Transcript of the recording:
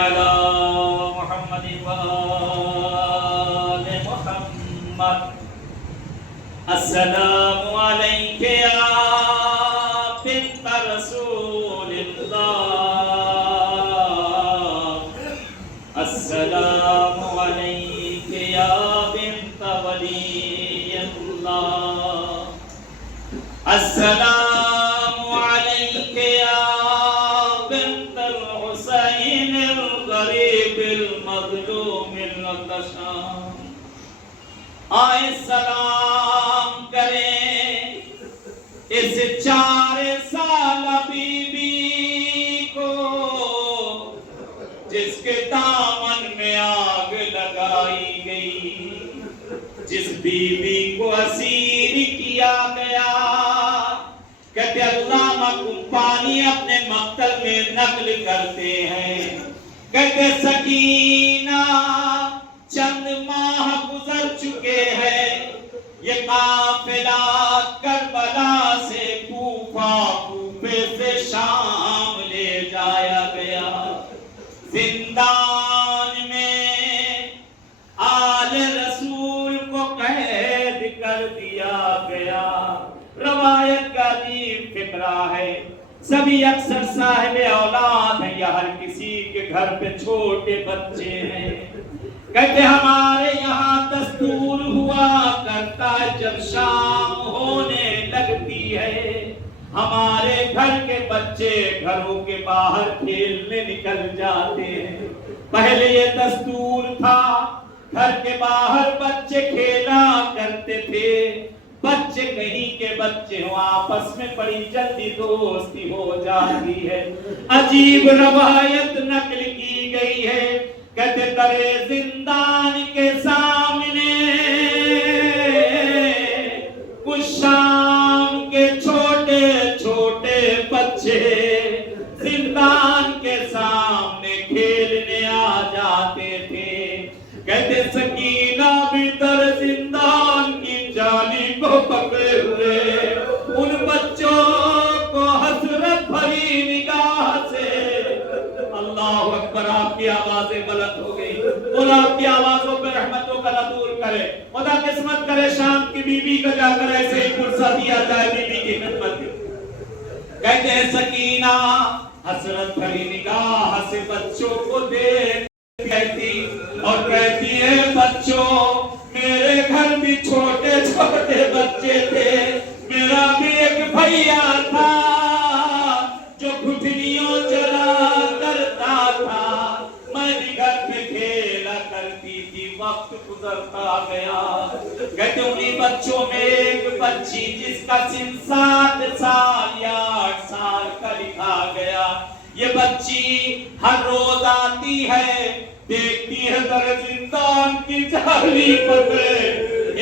على محمد وآل محمد السلام عليك يا بنت رسول الله السلام عليك يا بنت ولي الله السلام عليك يا بنت الحسين الغريب المظلوم الغشام آئے سلام کریں اس 4 سال بی بی کو جس کے دامن میں آگ لگائی گئی، جس بی بی کو اسیر کیا گیا۔ کہتے علامہ کمپانی اپنے مقتل میں نقل کرتے ہیں، کہتے سکینہ چند ماہ گزر چکے ہیں، یہ قافلہ کربلا سے کوفہ، کوفے سے شام لے جایا گیا۔ زندان میں آل رسول کو قید کر دیا گیا۔ روایت کا عجیب فقرہ ہے، سبھی اکثر صاحب اولاد ہیں یا ہر کسی کے گھر پہ چھوٹے بچے ہیں۔ کہتے ہمارے یہاں دستور ہوا کرتا جب شام ہونے لگتی ہے، ہمارے گھر کے بچے گھروں کے باہر کھیلنے نکل جاتے ہیں۔ پہلے یہ دستور تھا، گھر کے باہر بچے کھیلا کرتے تھے، بچے کہیں کے بچے ہوں آپس میں بڑی جلدی دوستی ہو جاتی ہے۔ عجیب روایت نقل کی گئی ہے، کہتے درے زندان کے سامنے کچھ شام کے چھوٹے چھوٹے بچے زندان کے سامنے کھیلنے آ جاتے تھے۔ کہتے سکینہ بھی در زندان کی جالی کو پکڑے ہوئے ان بچوں کو حسرت بھری نگاہ سے، اللہ اکبر، آپ کی آوازیں بلند ہو گئی، خدا آپ کی آوازوں پہ رحمتوں کا نزول کرے، خدا قسمت کرے شام کی بی بی کا جا کر ایسے ہی فرصہ دیا جائے بی بی کی خدمت کی۔ کہتے ہیں سکینہ حسرت بھری نگاہ سے بچوں کو دیکھ کہتی اور کہتی ہے بچوں میرے گھر بھی چھوٹے چھوٹے بچے تھے، میرا بھی ایک بھیا تھا جو گھٹنیوں چلا کرتا تھا، میں بھی گھر پہ کھیلا کرتی تھی، وقت گزرتا گیا۔ کہتے انہی بچوں میں ایک بچی جس کا سن 7 سال یا 8 سال کا لکھا گیا، یہ بچی ہر روز آتی ہے، دیکھتی ہے در زندان کی جالی پکڑے